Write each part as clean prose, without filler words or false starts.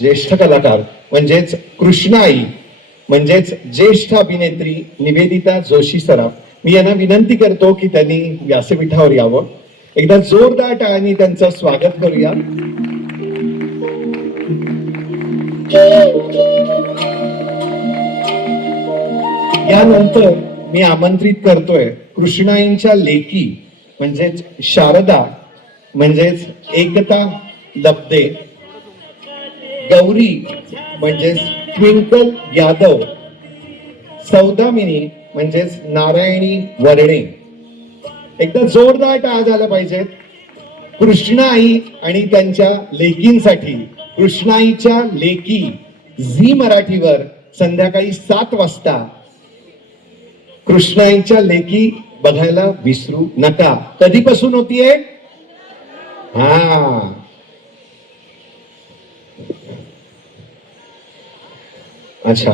ज्येष्ठ कलाकार म्हणजेच कृष्णाई म्हणजेच ज्येष्ठ अभिनेत्री निवेदिता जोशी सराफ, मी यांना विनंती करतो की त्यांनी व्यासपीठावर यावं. एकदा जोरदार टाळ्यांनी त्यांचं स्वागत करूया. यानंतर मी आमंत्रित करतोय कृष्णाईंच्या लेकी म्हणजेच शारदा म्हणजेच एकता लब्दे, गौरी म्हणजेच ट्विंकल यादव, सौदामिनी म्हणजेच नारायणी वर्णे. एकदा जोरदार टाळ झाला पाहिजे कृष्णाई आणि त्यांच्या लेकींसाठी. कृष्णाईच्या लेकी झी मराठीवर संध्याकाळी 7 वाजता कृष्णाईच्या लेकी बघायला विसरू नका. कधीपासून होतीये? हा, अच्छा,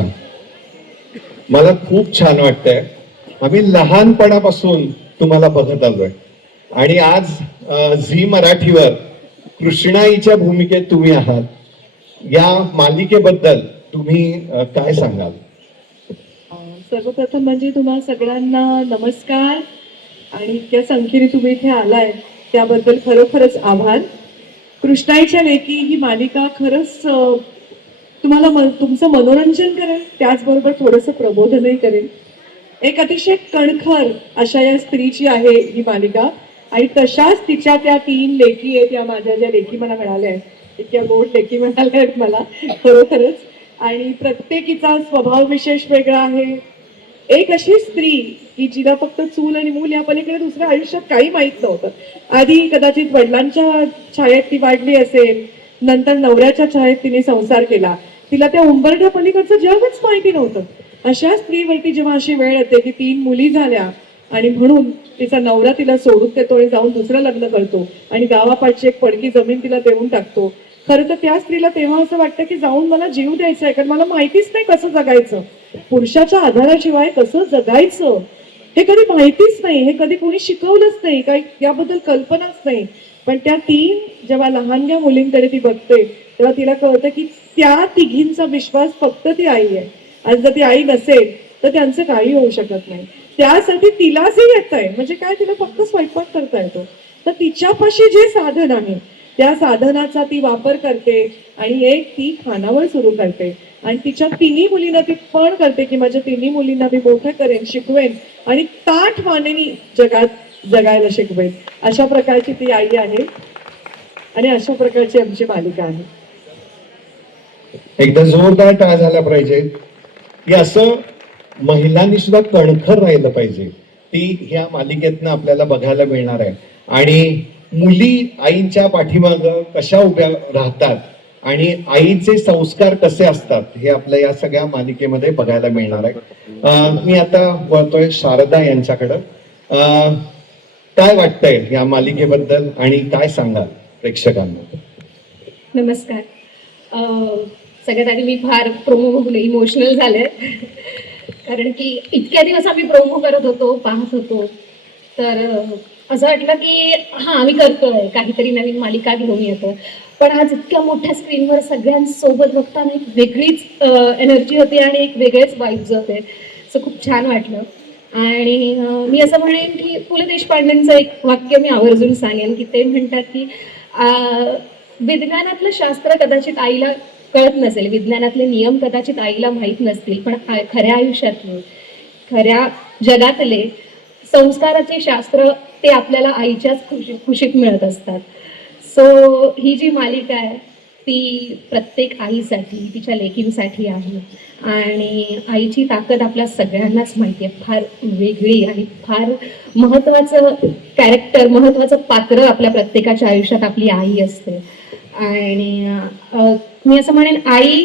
मला खूप छान वाटतंय. आम्ही लहानपणापासून तुम्हाला बघत आलोय आणि आज झी मराठीवर कृष्णाईच्या भूमिकेत तुम्ही आहात. या मालिकेबद्दल तुम्ही काय सांगाल? सर्वप्रथम म्हणजे तुम्हा सगळ्यांना नमस्कार आणि इतक्या संख्येने तुम्ही इथे आलाय त्याबद्दल खरोखरच आभार. कृष्णाईच्या लेकी ही मालिका खरंच तुम्हाला तुमचं मनोरंजन करेल, त्याचबरोबर थोडंसं प्रबोधनही करेल. एक अतिशय कणखर अशा या स्त्रीची आहे ही मालिका आणि तशाच तिच्या त्या 3 लेकी आहेत. या माझ्या ज्या लेकी मला मिळाल्या आहेत, इतक्या गोड लेकी मिळाल्या आहेत मला खरोखरच. आणि प्रत्येकीचा स्वभाव विशेष वेगळा आहे. एक अशी स्त्री की जिला फक्त चूल आणि मूल या पलीकडे दुसऱ्या आयुष्यात काही माहित नव्हतं. आधी कदाचित वडिलांच्या छायेत ती वाढली असेल, नंतर नवऱ्याच्या छायेत तिने संसार केला. तिला त्या उंबरठ्या पलीकडचं जगच माहिती नव्हतं. अशा स्त्रीवरती जेव्हा अशी वेळ येते की 3 मुली झाल्या आणि म्हणून तिचा नवरा तिला सोडून देतो आणि जाऊन दुसरं लग्न करतो आणि गावापाठची एक पडकी जमीन तिला देऊन टाकतो. खरं तर त्या स्त्रीला तेव्हा असं वाटतं की जाऊन मला जीव द्यायचा आहे, कारण मला माहितीच नाही कसं जगायचं, पुरुषाच्या आधाराशिवाय कसं जगायचं हे कधी माहितीच नाही, हे कधी कोणी शिकवलंच नाही, काही याबद्दल कल्पनाच नाही. पण त्या 3 जेव्हा लहानग्या मुलींकडे ती बघते तेव्हा तिला कळतं की त्या तिघींचा विश्वास फक्त ती आई आहे. आज जर ती आई नसेल तर त्यांचं काही होऊ शकत नाही. त्यासाठी तिला जे येत आहे म्हणजे काय, तिला फक्त स्वयंपाक करता येतो, तर तिच्यापाशी जे साधन आहे त्या साधनाचा ती वापर करते आणि एक ती खानावळ सुरू करते आणि तिच्या 3 मुलींना ती पण करते की माझ्या 3 मुलींना मी मोठं करेन, शिकवेन आणि ताठ मानेनी जगात जगायला शिकवेन. अशा प्रकारची ती आई आहे आणि अशा प्रकारची आमची मालिका आहे. एकदा जोरदार टाळ झाला पाहिजे की असं महिलांनी सुद्धा कणखर राहिलं पाहिजे. ती ह्या मालिकेतनं आपल्याला बघायला मिळणार आहे. आणि मुली आईच्या पाठीमाग कशा उभ्या राहतात आणि आईचे संस्कार कसे असतात हे आपल्या या सगळ्या मालिकेमध्ये बघायला मिळणार आहे. मी आता वळतोय शारदा यांच्याकडं. काय वाटतंय या मालिकेबद्दल आणि काय सांगाल प्रेक्षकांना? नमस्कार. सगळ्यात आधी मी फार प्रोमो बघून इमोशनल झाले, कारण की इतक्या दिवस आम्ही प्रोमो करत होतो, पाहत होतो, तर असं वाटलं की हां आम्ही करतोय काहीतरी नवीन मालिका घेऊन येतो. पण आज इतक्या मोठ्या स्क्रीनवर सगळ्यांसोबत बघताना एक वेगळीच एनर्जी होती आणि एक वेगळेच वाईब्स होते. सो खूप छान वाटलं. आणि मी असं म्हणेन की पु ल देशपांडेंचं एक वाक्य मी आवर्जून सांगेन की ते म्हणतात की विज्ञानातलं शास्त्र कदाचित आईला कळत नसेल, विज्ञानातले नियम कदाचित आईला माहीत नसतील, पण खऱ्या आयुष्यातले, खऱ्या जगातले संस्काराचे शास्त्र ते आपल्याला आईच्याच खुशीत मिळत असतात. सो ही जी मालिका आहे ती प्रत्येक आईसाठी, तिच्या लेकींसाठी आहे. आणि आईची ताकद आपल्या सगळ्यांनाच माहिती आहे, फार वेगळी आणि फार महत्त्वाचं कॅरेक्टर, महत्त्वाचं पात्र आपल्या प्रत्येकाच्या आयुष्यात आपली आई असते. आणि मी असं म्हणेन, आई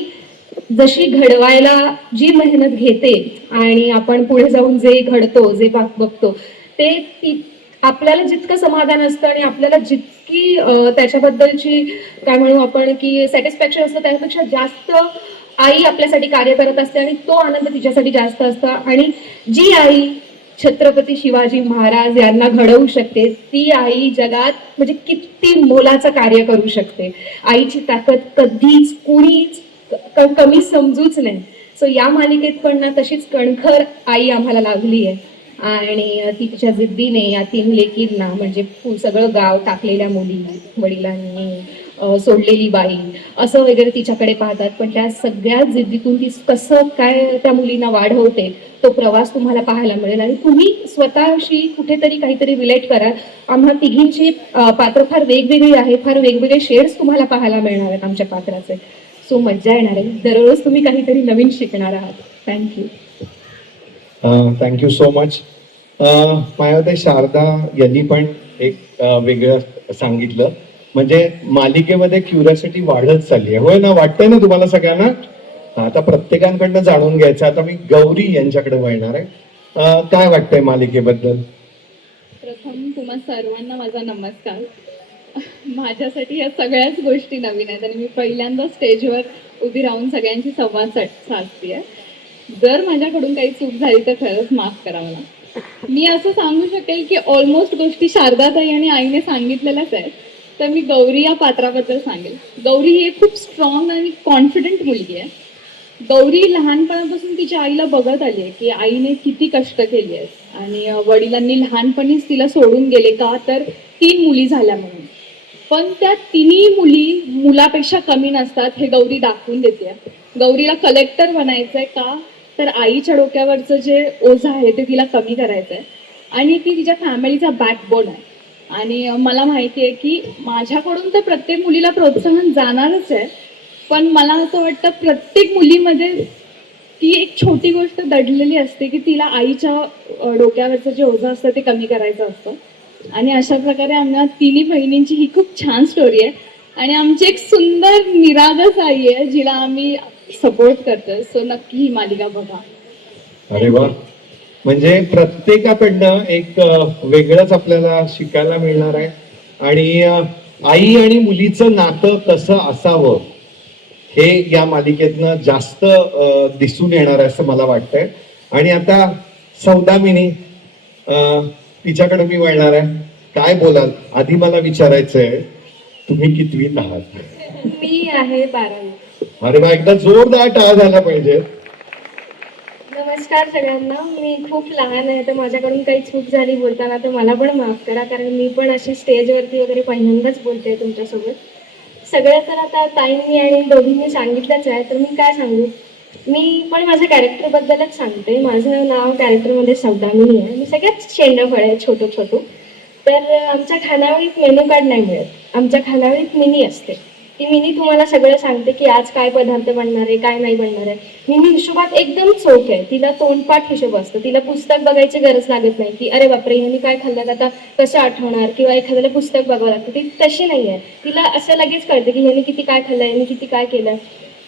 जशी घडवायला जी मेहनत घेते आणि आपण पुढे जाऊन जे घडतो, जे बघतो ते आपल्याला जितकं समाधान असतं आणि आपल्याला जितकी त्याच्याबद्दलची काय म्हणू आपण की सॅटिस्फॅक्शन असतं, त्यापेक्षा जास्त आई आपल्यासाठी कार्य करत असते आणि तो आनंद तिच्यासाठी जास्त असतो. आणि जी आई छत्रपती शिवाजी महाराज यांना घडवू शकते, ती आई जगात म्हणजे किती मोलाचं कार्य करू शकते. आईची ताकद कधीच कुणीच कमी समजूच नाही. सो या मालिकेत पण ना तशीच कणखर आई आम्हाला लागली आहे आणि ती तिच्या जिद्दीने या 3 लेकींना म्हणजे सगळं गाव टाकलेल्या मुली, वडिलांनी सोडलेली बाई असं वगैरे तिच्याकडे पाहतात, पण त्या सगळ्या जिद्दीतून ती कसं काय त्या मुलींना वाढवते तो प्रवास तुम्हाला पाहायला मिळेल आणि तुम्ही स्वतःशी कुठेतरी काहीतरी रिलेट करा. आम्हा तिघींची पात्र फार वेगवेगळी आहे, फार वेगवेगळे शेड्स तुम्हाला पाहायला मिळणार आहेत आमच्या पात्राचे. सो मज्जा येणार आहे. दररोज तुम्ही काहीतरी नवीन शिकणार आहात. Thank you. Thank you so much. Mayavate Sharda यांनी पण एक वेगळं सांगितलं, म्हणजे मालिकेमध्ये क्युरियोसिटी वाढत चालली आहे. होय ना, वाटतंय ना तुम्हाला सगळ्यांना? आता प्रत्येकांकडनं जाणून घ्यायचं. आता मी गौरी यांच्याकडे वळणार आहे. काय वाटतंय मालिकेबद्दल? प्रथम तुम्हा सर्वांना माझा नमस्कार. माझ्यासाठी या सगळ्याच गोष्टी नवीन आहेत आणि मी पहिल्यांदा स्टेजवर उभी राहून सगळ्यांची संवाद साधतेय. जर माझ्याकडून काही चूक झाली तर खरंच माफ करा मला. मी असं सांगू शकेल की ऑलमोस्ट गोष्टी शारदाताई आणि आईने सांगितलेल्याच आहेत. तर मी गौरी या पात्राबद्दल सांगेल. गौरी ही एक खूप स्ट्रॉंग आणि कॉन्फिडंट मुलगी आहे. गौरी लहानपणापासून तिच्या आईला बघत आली आहे की आईने किती कष्ट केली आहेत आणि वडिलांनी लहानपणीच तिला सोडून गेले का तर 3 मुली झाल्या म्हणून. पण त्या 3ही मुली मुलापेक्षा कमी नसतात हे गौरी दाखवून देते. गौरीला कलेक्टर बनायचंय का तर आईच्या डोक्यावरचं जे ओझं आहे ते तिला कमी करायचंय आणि ती तिच्या फॅमिलीचा बॅकबोन आहे. आणि मला माहिती आहे की माझ्याकडून तर प्रत्येक मुलीला प्रोत्साहन जाणारच आहे, पण मला असं वाटतं प्रत्येक मुलीमध्ये ती एक छोटी गोष्ट दडलेली असते की तिला आईच्या डोक्यावरचं जे ओझं असतं ते कमी करायचं असतं. आणि अशा प्रकारे आम्हाला 3ही बहिणींची ही खूप छान स्टोरी आहे आणि आमची एक सुंदर निरागस आई आहे जिला आम्ही सपोर्ट करतोय. सो नक्की ही मालिका बघा. अरे वा, म्हणजे प्रत्येकाकडनं एक वेगळंच आपल्याला शिकायला मिळणार आहे. आणि आई आणि मुलीचं नातं कसं असावं हे या मालिकेतनं जास्त दिसून येणार आहे असं मला वाटतंय. आणि आता सौदामिनी, तिच्याकडे मी वळणार आहे. काय बोलाल? आधी मला विचारायचंय, तुम्ही कितवीत आहात? मी आहे 12वी. अरे वा, एकदा जोरदार टाळ झाला पाहिजे. नमस्कार सगळ्यांना. मी खूप लहान आहे तर माझ्याकडून काही चूक झाली बोलताना तर मला पण माफ करा, कारण मी पण अशी स्टेजवरती वगैरे पहिल्यांदाच बोलते तुमच्यासोबत. सगळं तर आता ताईंनी आणि दोघींनी सांगितलंच आहे, तर मी काय सांगू. मी पण माझ्या कॅरेक्टरबद्दलच सांगते. माझं नाव कॅरेक्टरमध्ये सौदामिनी आहे. मी सगळ्यात शेंडफळ आहे, छोटं छोटं. तर आमच्या खानावळीत मेनू कार्ड नाही मिळत. आमच्या खानावळीत मिनी असते. ती मिनी तुम्हाला सगळं सांगते की आज काय पदार्थ बनणार आहे, काय नाही बनणार आहे. मिनी हिशोबात एकदम चोख आहे. तिला तोंडपाठ हिशोब असतो. तिला पुस्तक बघायची गरज लागत नाही की अरे बापरे ह्यांनी काय खाल्लं आता कसं आठवणार, किंवा एखाद्याला पुस्तक बघावं लागतं. ती तशी नाही आहे. तिला असं लगेच कळतं की ह्यांनी किती काय खाल्लं, ह्यांनी किती काय केलं.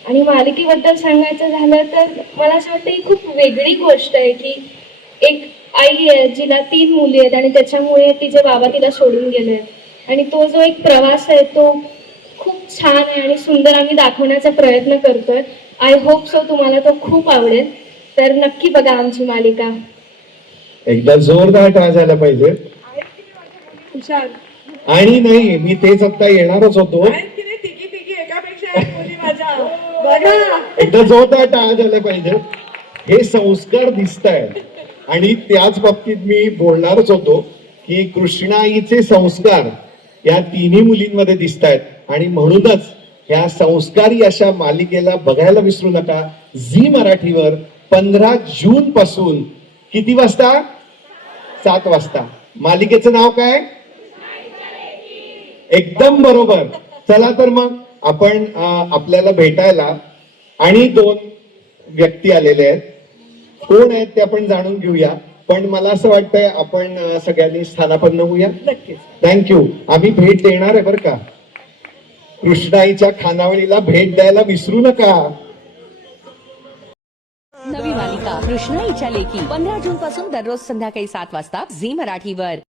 आणि मालिकेबद्दल सांगायचं झालं तर मला असं वाटतं ही खूप वेगळी गोष्ट आहे की एक आई आहे जिला 3 मुली आहेत आणि त्याच्यामुळे तिचे बाबा तिला सोडून गेले आहेत. आणि तो जो एक प्रवास आहे तो खूप छान आहे आणि सुंदर आम्ही दाखवण्याचा प्रयत्न करतोय. आय होप सो तुम्हाला तो खूप आवडेल. तर नक्की बघा आमची मालिका. एकदा जोरदार टाळ झाला पाहिजे. हुशार आणि नाही, मी तेच आता येणारच होतो. आहेत की नाही, तिघी एकापेक्षा एक मुली माझ्या. बघा एकदा जोरदार टाळ झाला पाहिजे. हे संस्कार दिसत आहेत आणि त्याच बाबतीत मी बोलणारच होतो की कृष्णाईचे संस्कार या 3ही मुलींमध्ये दिसत आहेत. आणि म्हणूनच या संस्कारी अशा मालिकेला बघायला विसरू नका. झी मराठीवर 15 जून पासून किती वाजता? 7 वाजता. मालिकेचं नाव काय? एकदम बरोबर. चला तर मग आपण आपल्याला भेटायला आणि 2 व्यक्ती आलेले आहेत. कोण आहेत ते आपण जाणून घेऊया. पण मला असं वाटतंय आपण सगळ्यांनी स्थानापन्न होऊया. नक्कीच. थँक्यू. आम्ही भेट देणार आहे बरं का. कृष्णाईच्या खानावळीला भेट द्यायला विसरू नका. नवी मालिका कृष्णाईच्या लेकी 15 जून पासून दररोज संध्याकाळी 7 वाजता झी मराठीवर.